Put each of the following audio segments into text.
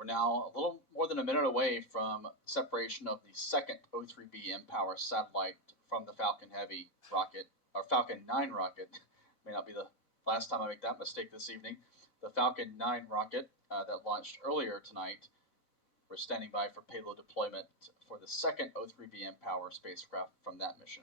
We're now a little more than a minute away from separation of the second O3B mPOWER satellite from the Falcon Heavy rocket, or Falcon 9 rocket. May not be the last time I make that mistake this evening. The Falcon 9 rocket that launched earlier tonight. We're standing by for payload deployment for the second O3B mPOWER spacecraft from that mission.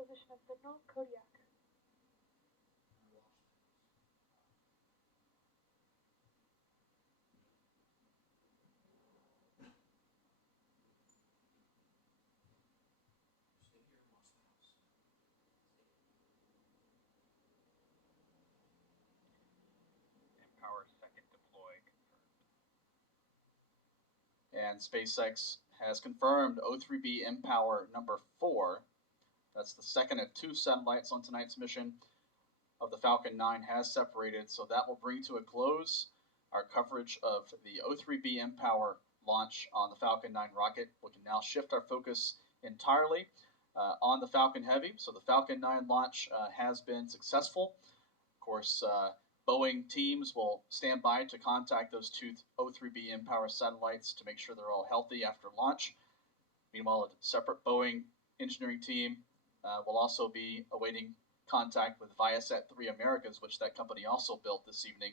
Acquisition of signal, Kodiak. mPOWER second deploy confirmed. And SpaceX has confirmed O3B mPOWER number 4. That's the second of 2 satellites on tonight's mission of the Falcon 9 has separated, so that will bring to a close our coverage of the O3B mPOWER launch on the Falcon 9 rocket. We can now shift our focus entirely on the Falcon Heavy. So the Falcon 9 launch has been successful. Of course, Boeing teams will stand by to contact those 2 O3B mPOWER satellites to make sure they're all healthy after launch. Meanwhile, a separate Boeing engineering team will also be awaiting contact with Viasat-3 Americas, which that company also built this evening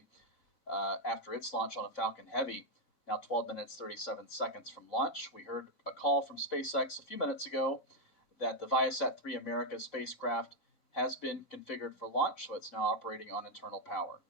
after its launch on a Falcon Heavy. Now 12 minutes, 37 seconds from launch. We heard a call from SpaceX a few minutes ago that the Viasat-3 Americas spacecraft has been configured for launch, so it's now operating on internal power.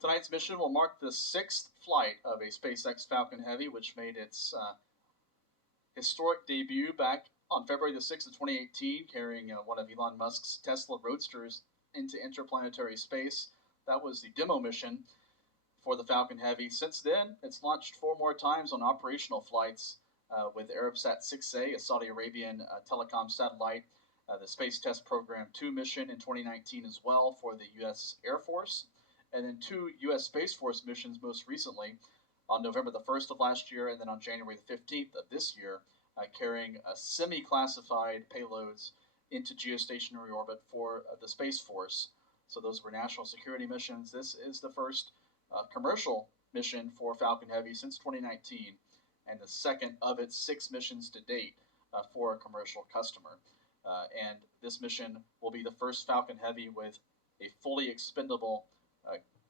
Tonight's mission will mark the 6th flight of a SpaceX Falcon Heavy, which made its historic debut back on February the 6th of 2018, carrying one of Elon Musk's Tesla Roadsters into interplanetary space. That was the demo mission for the Falcon Heavy. Since then, it's launched 4 more times on operational flights with Arabsat 6A, a Saudi Arabian telecom satellite, the Space Test Program 2 mission in 2019 as well for the U.S. Air Force, and then 2 U.S. Space Force missions most recently on November the 1st of last year and then on January the 15th of this year, carrying semi-classified payloads into geostationary orbit for the Space Force. So those were national security missions. This is the first commercial mission for Falcon Heavy since 2019 and the second of its 6 missions to date for a commercial customer. And this mission will be the first Falcon Heavy with a fully expendable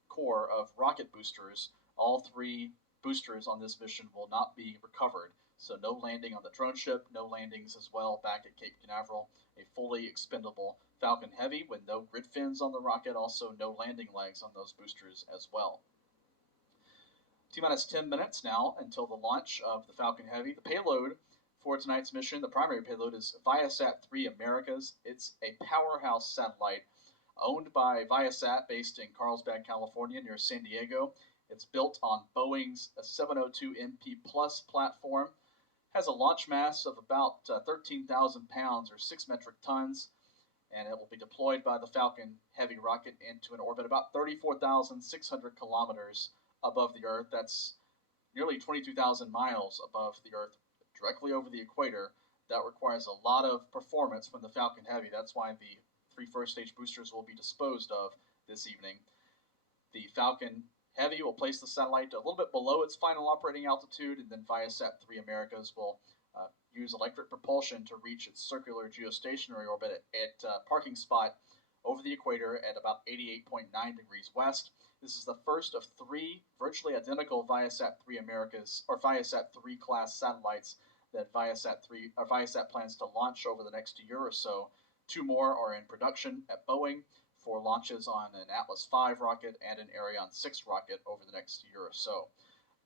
core of rocket boosters. All 3 boosters on this mission will not be recovered. So no landing on the drone ship, no landings as well back at Cape Canaveral. A fully expendable Falcon Heavy with no grid fins on the rocket, also no landing legs on those boosters as well. T-minus 10 minutes now until the launch of the Falcon Heavy. The payload for tonight's mission, the primary payload, is Viasat-3 Americas. It's a powerhouse satellite owned by Viasat, based in Carlsbad, California, near San Diego. It's built on Boeing's 702 MP Plus platform, has a launch mass of about 13,000 pounds or 6 metric tons, and it will be deployed by the Falcon Heavy rocket into an orbit about 34,600 kilometers above the Earth. That's nearly 22,000 miles above the Earth, directly over the equator. That requires a lot of performance from the Falcon Heavy. That's why the 3 first-stage boosters will be disposed of this evening. The Falcon Heavy will place the satellite a little bit below its final operating altitude, and then Viasat-3 Americas will use electric propulsion to reach its circular geostationary orbit at parking spot over the equator at about 88.9 degrees west. This is the first of 3 virtually identical Viasat-3 Americas or Viasat-3 class satellites that Viasat plans to launch over the next year or so. 2 more are in production at Boeing for launches on an Atlas V rocket and an Ariane 6 rocket over the next year or so.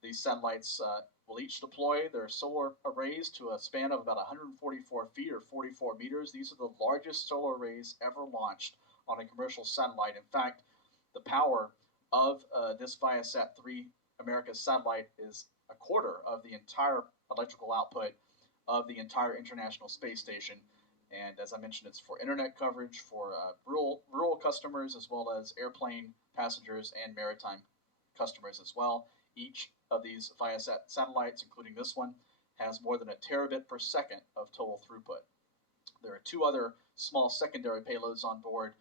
These satellites will each deploy their solar arrays to a span of about 144 feet or 44 meters. These are the largest solar arrays ever launched on a commercial satellite. In fact, the power of this Viasat-3 America's satellite is a quarter of the entire electrical output of the entire International Space Station. And as I mentioned, it's for internet coverage for rural customers as well as airplane passengers and maritime customers as well. Each of these Viasat satellites, including this one, has more than a terabit per second of total throughput. There are 2 other small secondary payloads on board,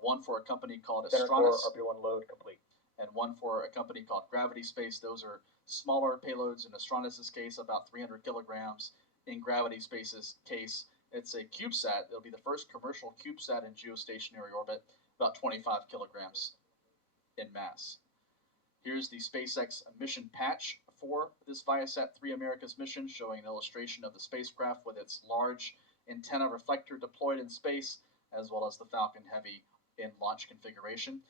one for a company called Astronis, RP1 load complete, and one for a company called Gravity Space. Those are smaller payloads in Astronis' case, about 300 kilograms. In Gravity Space's case, it's a CubeSat. It'll be the first commercial CubeSat in geostationary orbit, about 25 kilograms in mass. Here's the SpaceX mission patch for this Viasat-3 America's mission, showing an illustration of the spacecraft with its large antenna reflector deployed in space, as well as the Falcon Heavy in launch configuration.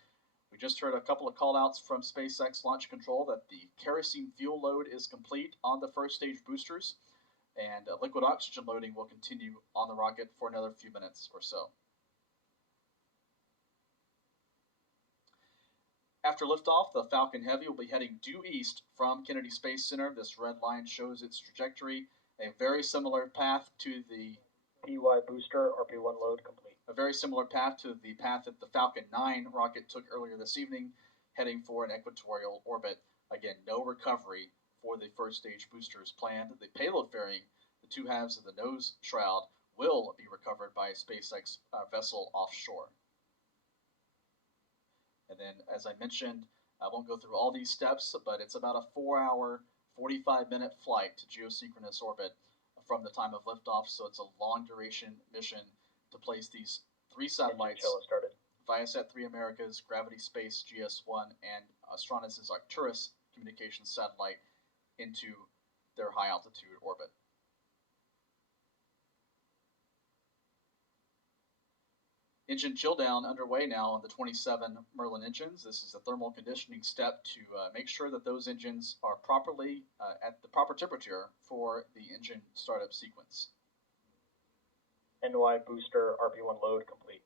We just heard a couple of call-outs from SpaceX Launch Control that the kerosene fuel load is complete on the first stage boosters, and liquid oxygen loading will continue on the rocket for another few minutes or so. After liftoff, the Falcon Heavy will be heading due east from Kennedy Space Center. This red line shows its trajectory, a very similar path to the PY booster, RP1 load complete. A very similar path to the path that the Falcon 9 rocket took earlier this evening, heading for an equatorial orbit. Again, no recovery for the first stage boosters planned. The payload fairing, the 2 halves of the nose shroud, will be recovered by a SpaceX vessel offshore. And then, as I mentioned, I won't go through all these steps, but it's about a 4-hour, 45-minute flight to geosynchronous orbit from the time of liftoff, so it's a long-duration mission to place these 3 satellites, Viasat-3 Americas, Gravity Space GS-1, and Astronis' Arcturus communications satellite into their high-altitude orbit. Engine chill down underway now on the 27 Merlin engines. This is a thermal conditioning step to make sure that those engines are properly at the proper temperature for the engine startup sequence. NY booster RP1 load complete.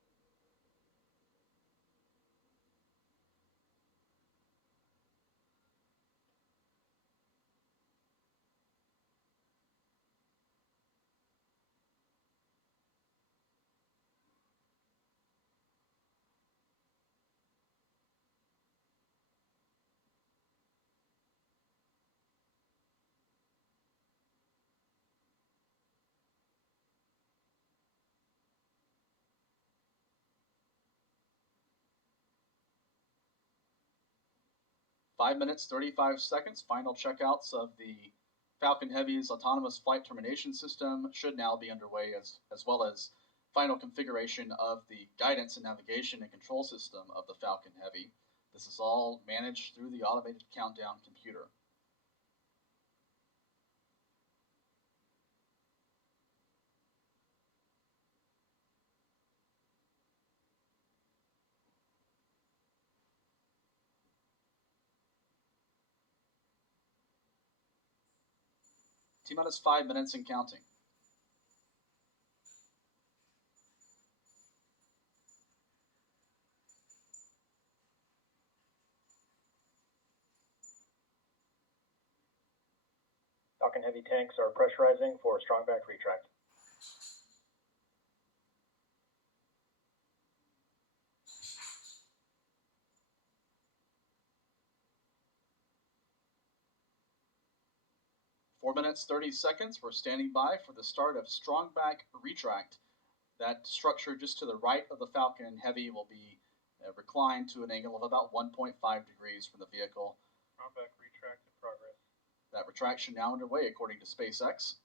Five minutes, 35 seconds. Final checkouts of the Falcon Heavy's autonomous flight termination system should now be underway, as well as final configuration of the guidance and navigation and control system of the Falcon Heavy. This is all managed through the automated countdown computer. T-minus 5 minutes and counting. Falcon Heavy tanks are pressurizing for strong back retract. Four minutes, 30 seconds. We're standing by for the start of strong back retract. That structure just to the right of the Falcon Heavy will be reclined to an angle of about 1.5 degrees from the vehicle. Strong back retract in progress. That retraction now underway according to SpaceX.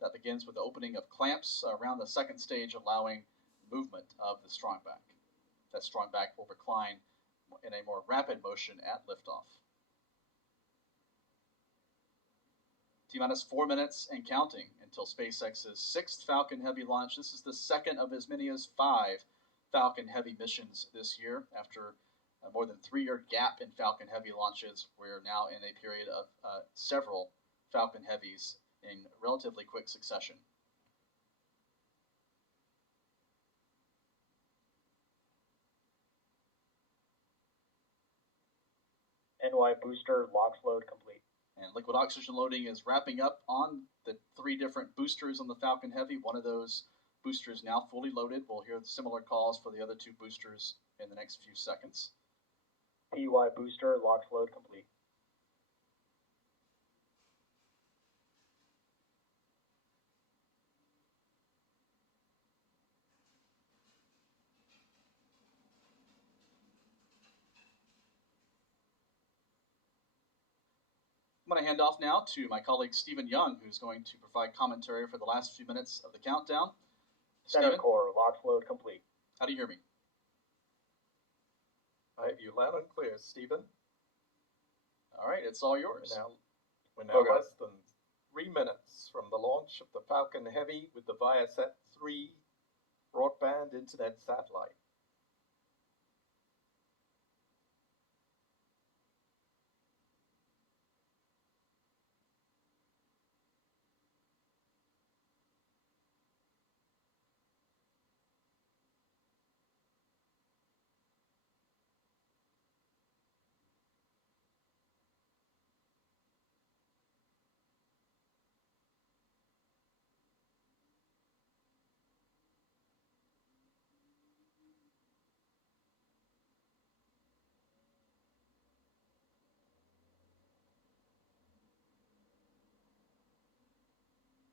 That begins with the opening of clamps around the second stage, allowing movement of the strong back. That strong back will recline in a more rapid motion at liftoff. T-minus 4 minutes and counting until SpaceX's sixth Falcon Heavy launch. This is the second of as many as 5 Falcon Heavy missions this year. After a more than 3-year gap in Falcon Heavy launches, we're now in a period of several Falcon Heavies in relatively quick succession. NY booster LOX load complete. And liquid oxygen loading is wrapping up on the 3 different boosters on the Falcon Heavy. One of those boosters now fully loaded. We'll hear similar calls for the other 2 boosters in the next few seconds. PY booster LOX load complete. I'm going to hand off now to my colleague Stephen Young, who's going to provide commentary for the last few minutes of the countdown. Center Stephen, core LOX load complete. how do you hear me? I have you loud and clear, Stephen. All right, it's all yours. We're now Okay. less than 3 minutes from the launch of the Falcon Heavy with the Viasat 3 broadband internet satellite.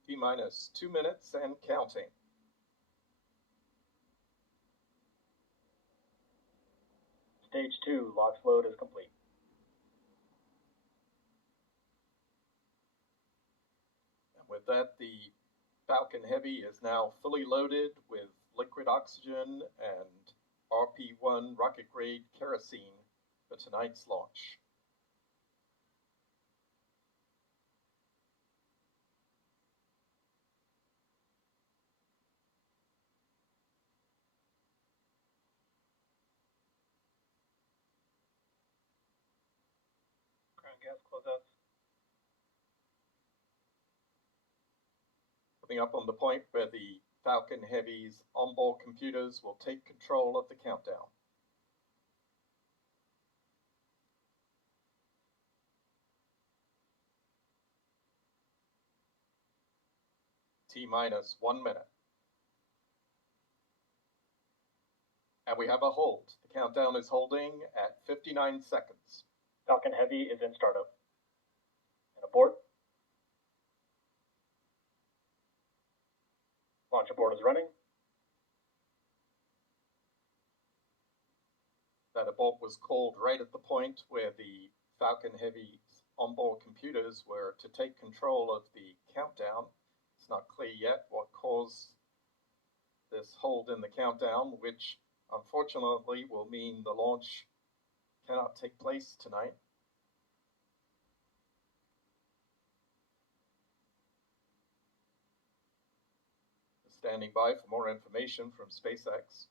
T-minus 2 minutes and counting. Stage 2 LOX load is complete. And with that, the Falcon Heavy is now fully loaded with liquid oxygen and RP-1 rocket-grade kerosene for tonight's launch. Ground gas closeouts. Coming up on the point where the Falcon Heavy's onboard computers will take control of the countdown. T-minus 1 minute. And we have a hold. The countdown is holding at 59 seconds. Falcon Heavy is in startup. And abort. Launch abort is running. That abort was called right at the point where the Falcon Heavy's onboard computers were to take control of the countdown. It's not clear yet what caused this hold in the countdown, which unfortunately will mean the launch cannot take place tonight. Standing by for more information from SpaceX.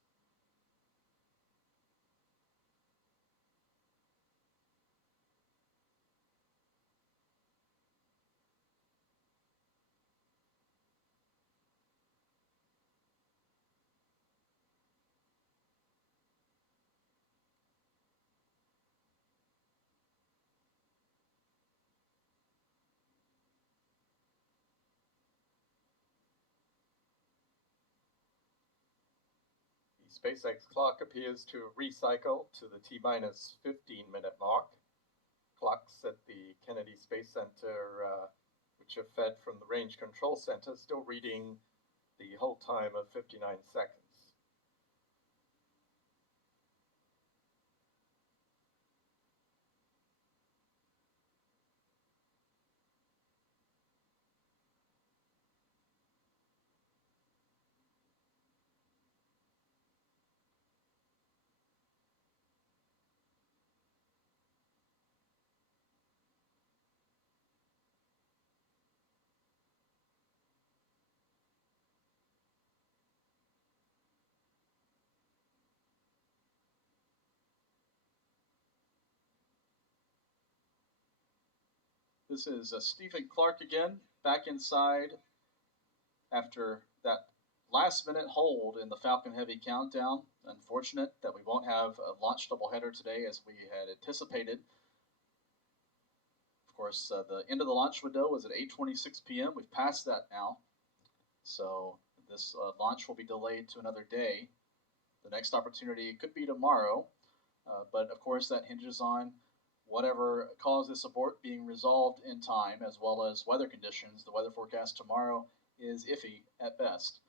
SpaceX clock appears to recycle to the T-minus 15-minute mark. Clocks at the Kennedy Space Center, which are fed from the Range Control Center, still reading the hold time of 59 seconds. This is Stephen Clark again, back inside after that last-minute hold in the Falcon Heavy countdown. Unfortunate that we won't have a launch doubleheader today as we had anticipated. Of course, the end of the launch window was at 8:26 p.m. We've passed that now, so this launch will be delayed to another day. The next opportunity could be tomorrow, but of course that hinges on whatever caused this abort being resolved in time, as well as weather conditions. The weather forecast tomorrow is iffy at best.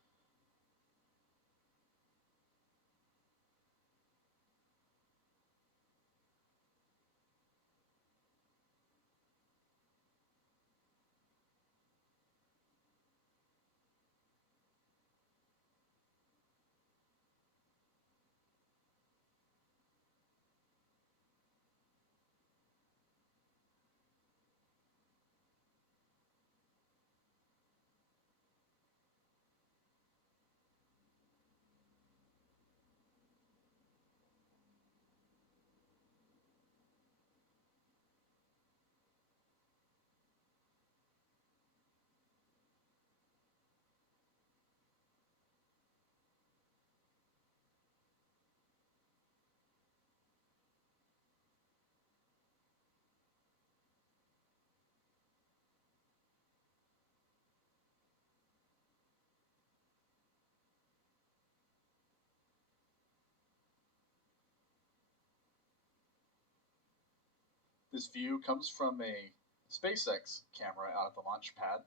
This view comes from a SpaceX camera out at the launch pad,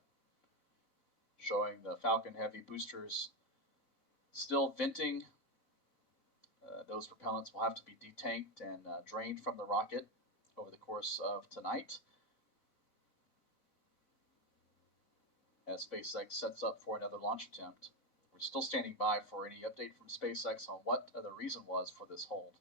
showing the Falcon Heavy boosters still venting. Those propellants will have to be detanked and drained from the rocket over the course of tonight, as SpaceX sets up for another launch attempt. We're still standing by for any update from SpaceX on what the reason was for this hold.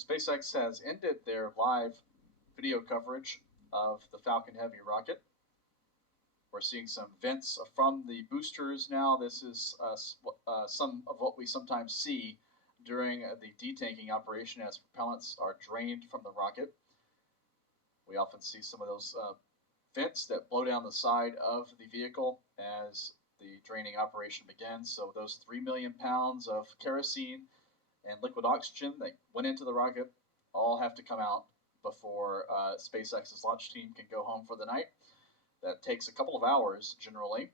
SpaceX has ended their live video coverage of the Falcon Heavy rocket. We're seeing some vents from the boosters now. This is some of what we sometimes see during the detanking operation as propellants are drained from the rocket. We often see some of those vents that blow down the side of the vehicle as the draining operation begins. So those 3 million pounds of kerosene and liquid oxygen that went into the rocket all have to come out before SpaceX's launch team can go home for the night. That takes a couple of hours generally.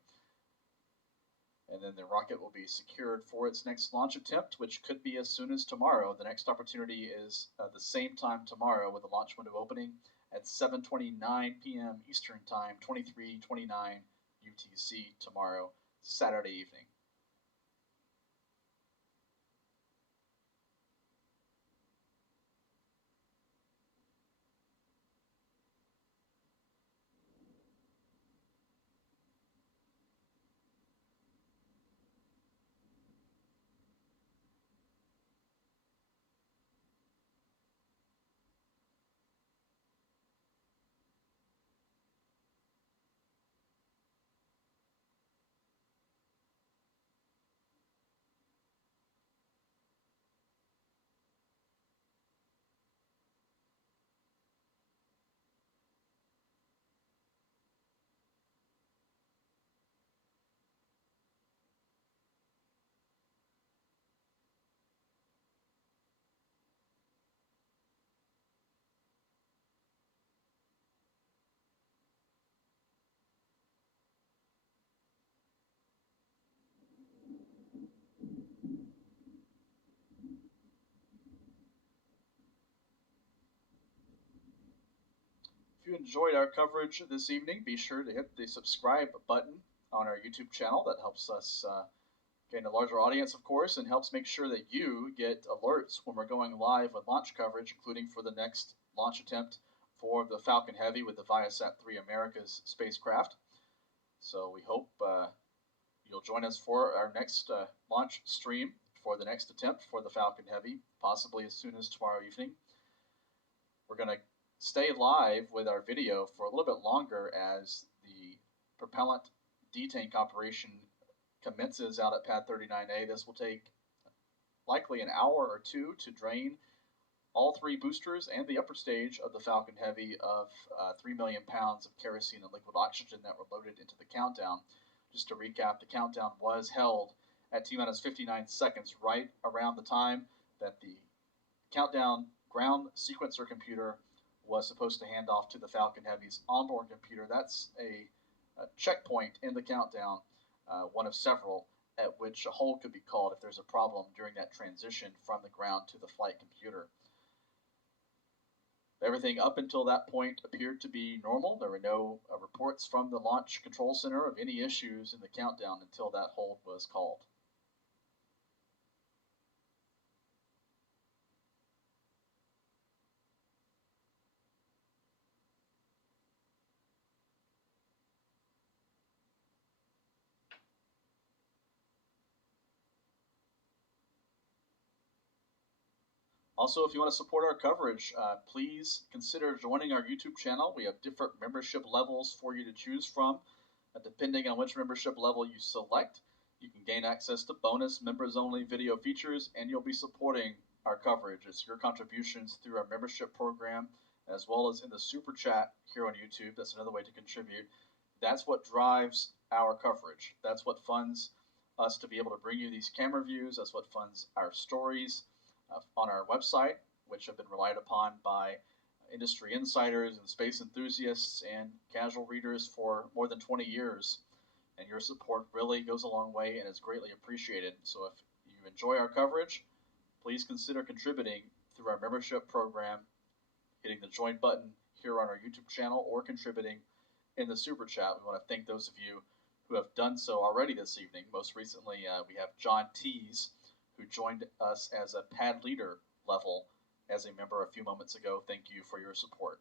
And then the rocket will be secured for its next launch attempt, which could be as soon as tomorrow. The next opportunity is the same time tomorrow, with the launch window opening at 7:29 p.m. Eastern Time, 23:29 UTC tomorrow, Saturday evening. If you enjoyed our coverage this evening, be sure to hit the subscribe button on our YouTube channel. That helps us gain a larger audience, of course, and helps make sure that you get alerts when we're going live with launch coverage, including for the next launch attempt for the Falcon Heavy with the Viasat-3 Americas spacecraft. So we hope you'll join us for our next launch stream for the next attempt for the Falcon Heavy, possibly as soon as tomorrow evening. We're going to stay live with our video for a little bit longer as the propellant detank operation commences out at pad 39A. This will take likely an hour or two to drain all three boosters and the upper stage of the Falcon Heavy of 3 million pounds of kerosene and liquid oxygen that were loaded into the countdown. Just to recap, the countdown was held at T-minus 59 seconds, right around the time that the countdown ground sequencer computer was supposed to hand off to the Falcon Heavy's onboard computer. That's a checkpoint in the countdown, one of several at which a hold could be called if there's a problem during that transition from the ground to the flight computer. Everything up until that point appeared to be normal. There were no reports from the Launch Control Center of any issues in the countdown until that hold was called. Also, if you want to support our coverage, please consider joining our YouTube channel. We have different membership levels for you to choose from. Depending on which membership level you select, you can gain access to bonus members-only video features, and you'll be supporting our coverage. It's your contributions through our membership program, as well as in the Super Chat here on YouTube. That's another way to contribute. That's what drives our coverage. That's what funds us to be able to bring you these camera views. That's what funds our stories on our website, which have been relied upon by industry insiders and space enthusiasts and casual readers for more than 20 years. And your support really goes a long way and is greatly appreciated. So if you enjoy our coverage, please consider contributing through our membership program, hitting the join button here on our YouTube channel, or contributing in the Super Chat. We want to thank those of you who have done so already this evening. Most recently, we have John Tees, who joined us as a pad leader level as a member a few moments ago. Thank you for your support.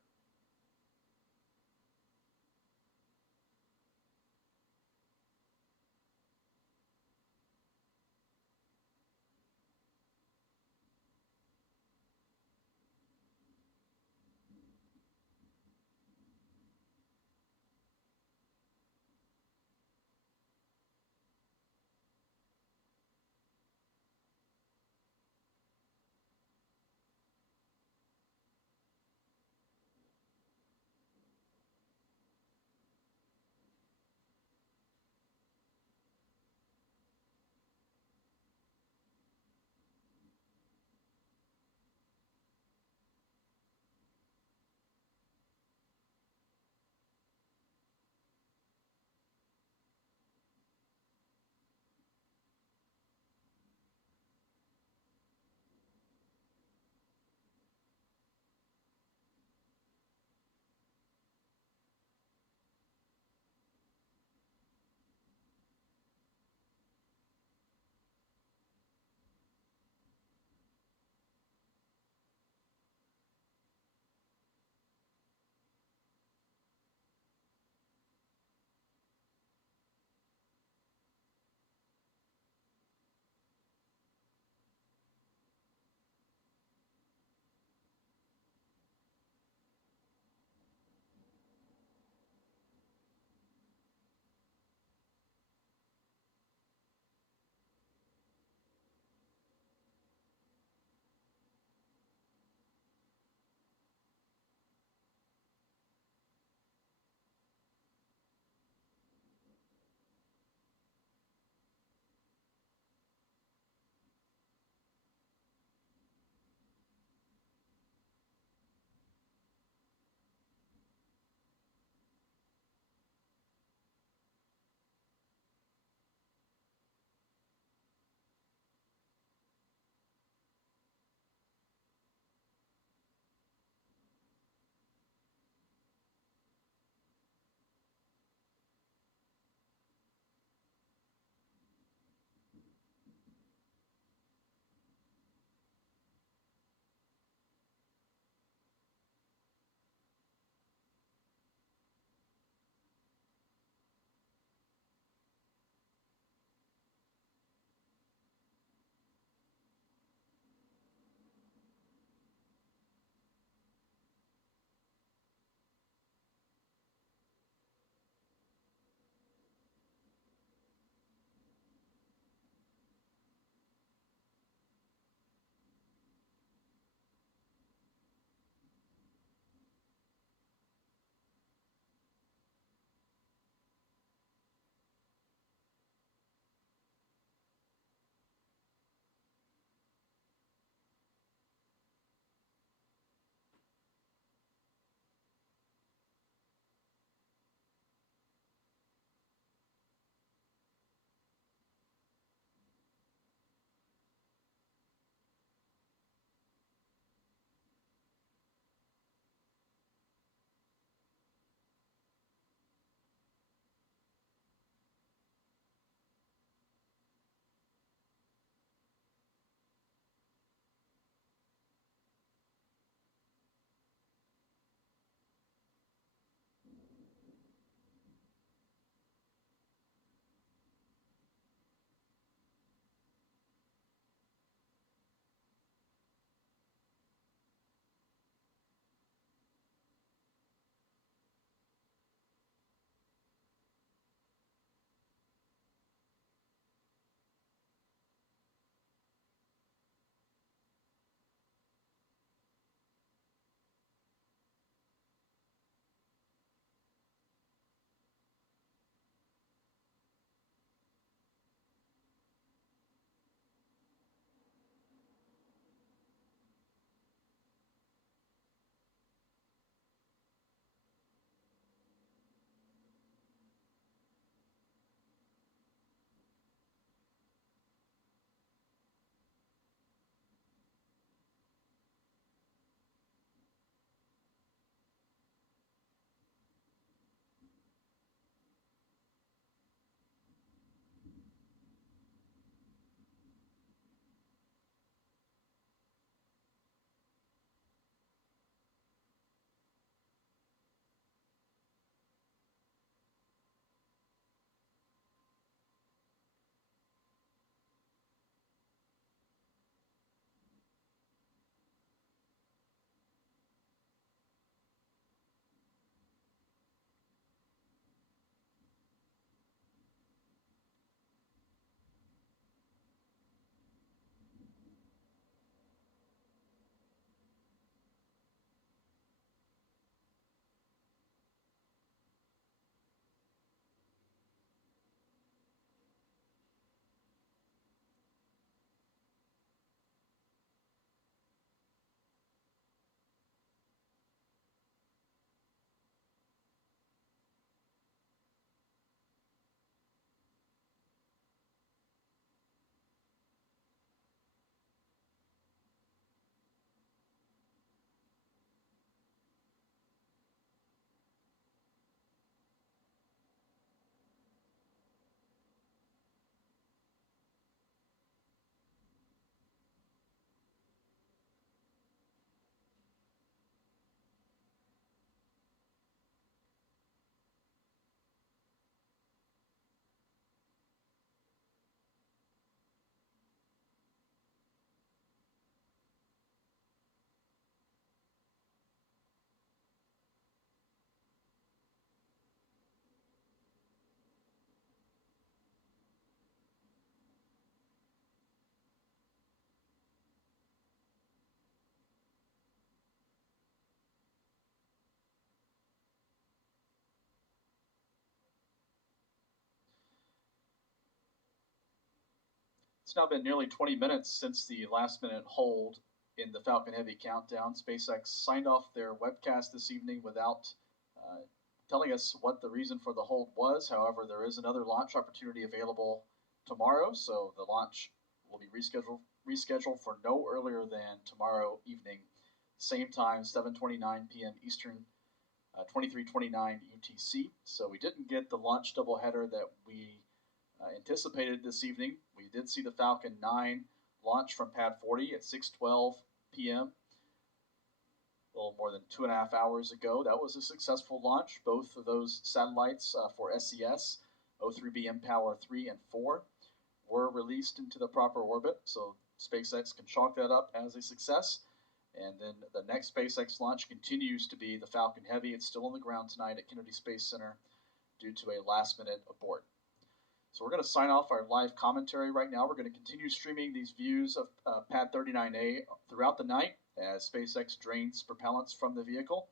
It's now been nearly 20 minutes since the last minute hold in the Falcon Heavy countdown. SpaceX signed off their webcast this evening without telling us what the reason for the hold was. However, there is another launch opportunity available tomorrow, so the launch will be rescheduled for no earlier than tomorrow evening, same time, 7:29 p.m. Eastern, 23:29 UTC. So we didn't get the launch doubleheader that we anticipated this evening. We did see the Falcon 9 launch from Pad 40 at 6:12 p.m. a little more than 2.5 hours ago. That was a successful launch. Both of those satellites for SES, O3b mPOWER 3 and 4, were released into the proper orbit, so SpaceX can chalk that up as a success. And then the next SpaceX launch continues to be the Falcon Heavy. It's still on the ground tonight at Kennedy Space Center due to a last-minute abort. So we're going to sign off our live commentary right now. We're going to continue streaming these views of Pad 39A throughout the night as SpaceX drains propellants from the vehicle.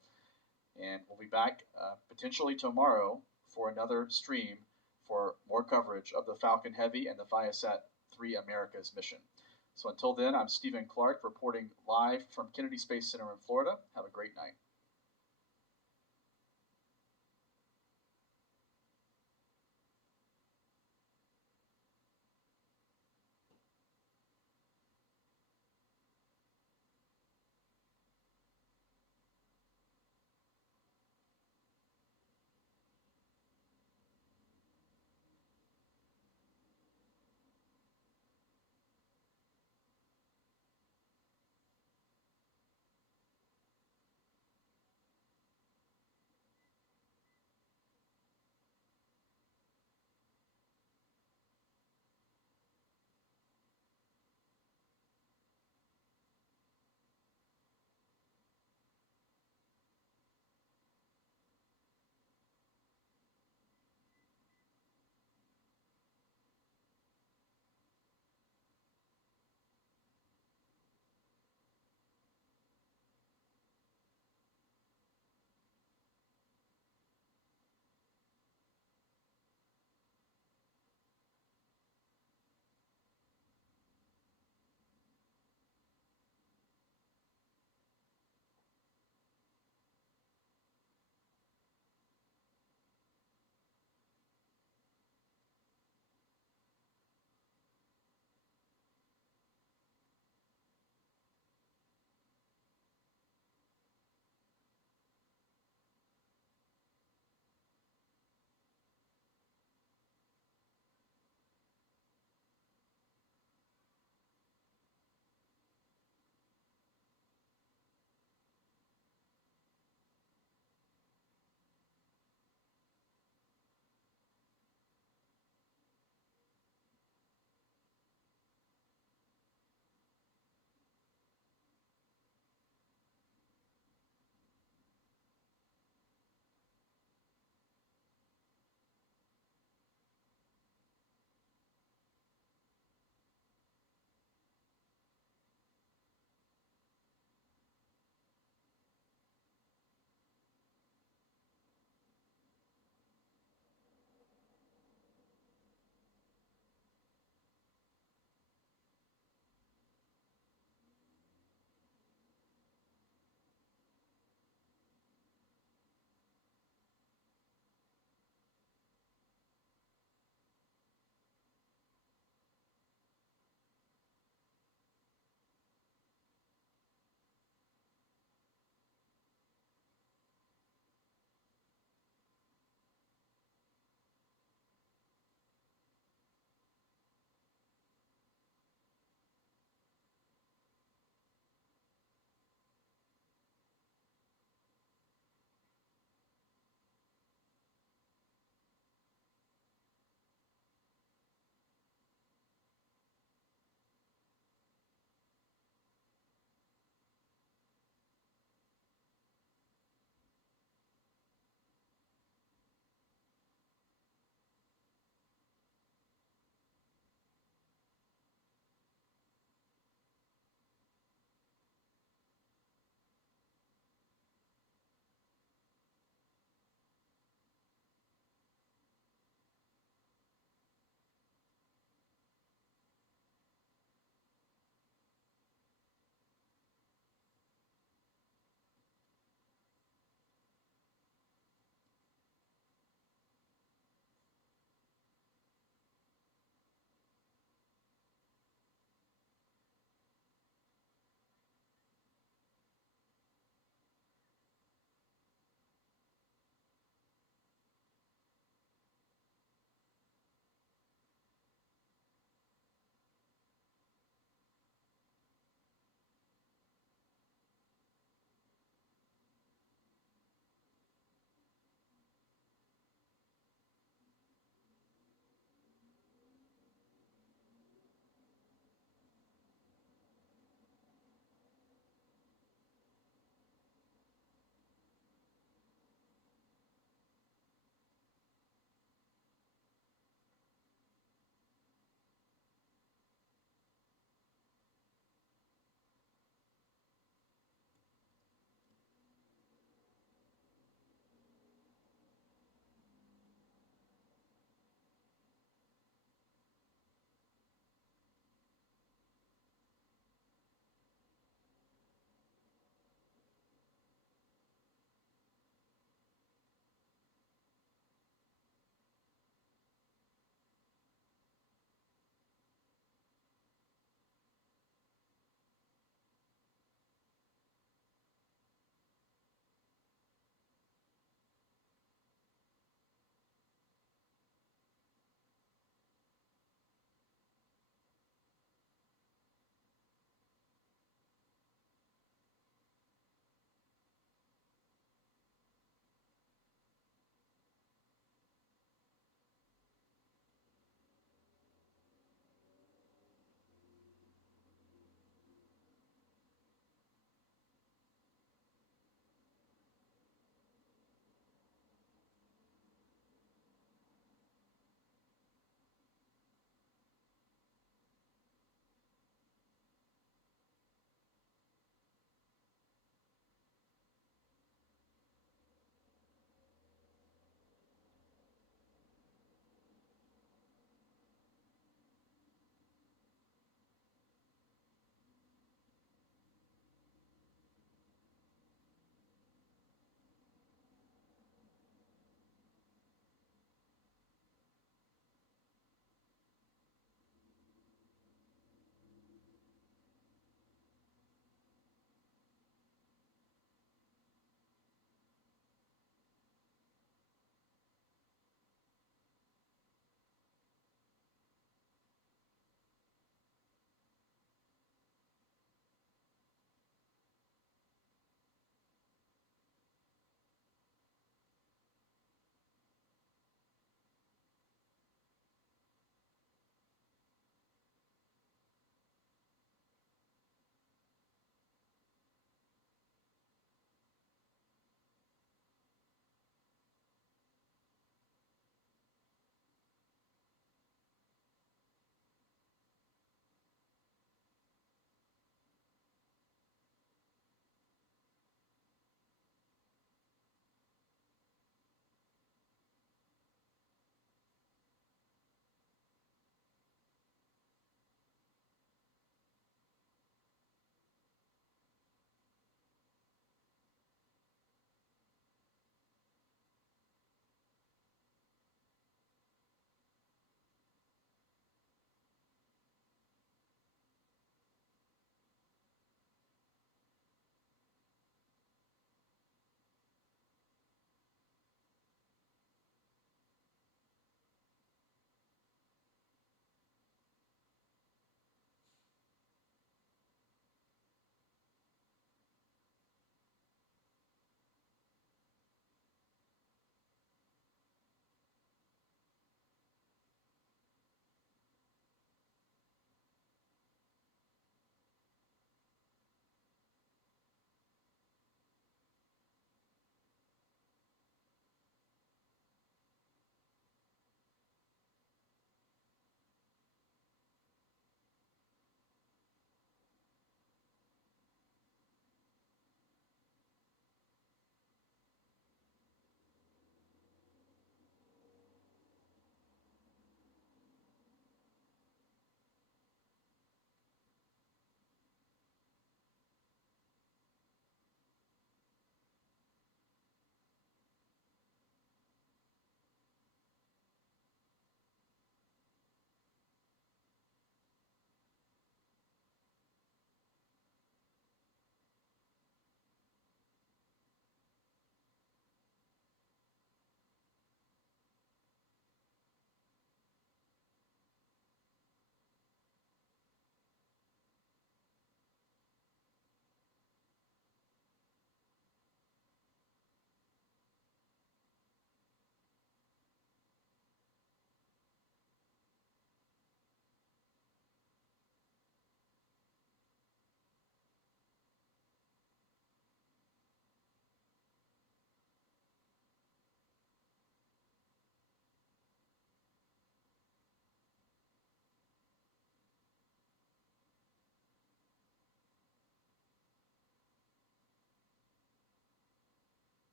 And we'll be back potentially tomorrow for another stream for more coverage of the Falcon Heavy and the Viasat-3 Americas mission. So until then, I'm Stephen Clark reporting live from Kennedy Space Center in Florida. Have a great night.